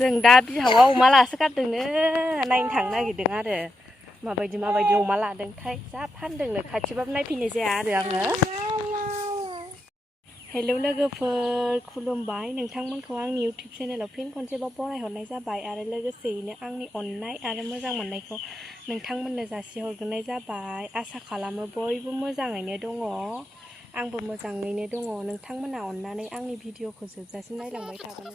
जों दा बिहावा अमा लासो गारदोंनो नायनो थांनो नागिरदों आरो माबायदि अमा लादोंथाय जा फानदोंनो खाथिबाबो नायफैनाय जाया आरो आङो। हेलौ लोगोफोर खुलुमबाय नोंथांमोनखौ आंनि इउटिउब चेनेलाव फिन खनसेबाव बरायहरनाय जाबाय आरो लोगोसेयैनो आंनि अननाय आरो मोजां मोननायखौ नोंथांमोननो जासिहरग्रोनाय जाबाय। आसा खालामो बयबो मोजाङैनो दङ, आंबो मोजाङैनो दङ। नोंथांमोना अननानै आंनि भिडिअखौ जोबजासिम नायलांबाय थागोन।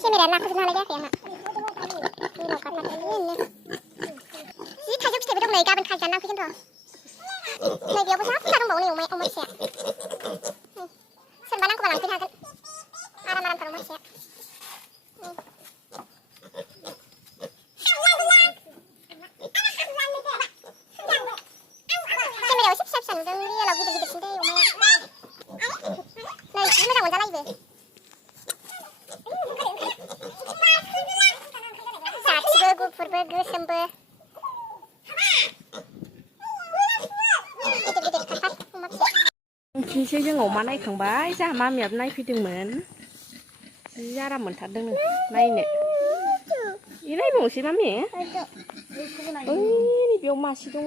सेमेराया लाखोजोबनो हालाय जायाखै आंना जि थाइजौ फिथाइबो दं नै गाबोन खाजि जानो लांफैगोन र'। नै बेयावबो जा बुरजा दंबावो नै अमा फिसाया सोरबा नांगौबा लांफैनो हागोन। आरामथार अमा फिसाया सेमेरायाव एसे फिसा नुदों, रियेलाव गिदिर गिदिरसिन दै अमाया। नै जि मोजां मोनजालायोबो। गुफुरबो गोसोमबो फिनसै जों अमा नायखांबाय, जोंहा मामियाबो नायफैदोंमोन। जि आराम मोनथारदों नायनो। नायबावनोसै मामि? ओइ बेयाव मासे दङ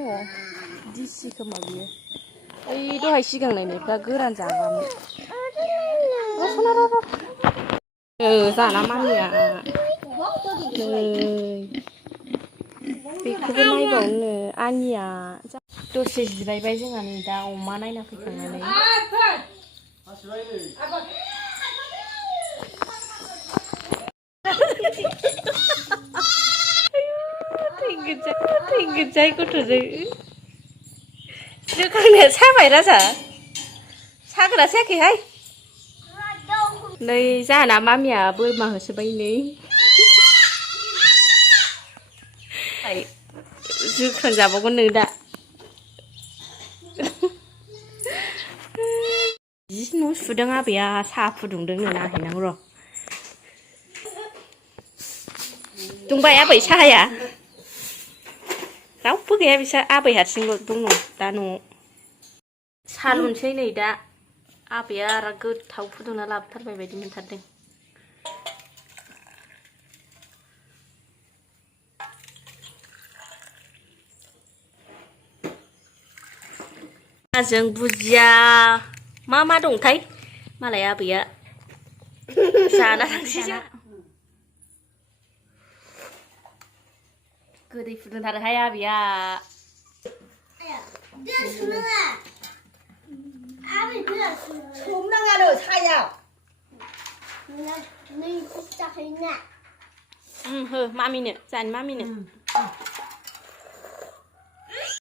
दिसि खोमा बियो। ओइ दहाय सिगां नायनायफ्रा गोरान जाग्रामोन। जाना मामिया बेखौबो नायबावनो आनिया दसे जिरायबाय जोंहा नै दा अमा नायना फैखांनानै। थैगोनजाय गथ'जों जोखांनाया साबाय राजा सागोना सायाखैहाय। नै जाहाना मामिया बोरमा होसोबाय नै जोख्रांजाबावगोन नों दा। जि न' सुदों आबैया, साहा फुदुंदोंनो नायहैनांगौ र'। दुंबाय आबै साहाया? रावबो गैया बिसा आबै हारसिंल' दङ दा न'आव। साहा लुनोसै नै दा। आबैया आरो गोथाव फुदुंना लाबोथारबाय बायदि मोनथारदों। जों बुजिया मा दंथाय मालाय आबैया जाना थांसै जों। गोदै फुदुंथारोहाय आबैया। सोमनाङानो सायाव हो मामिनो, जानि मामिनो।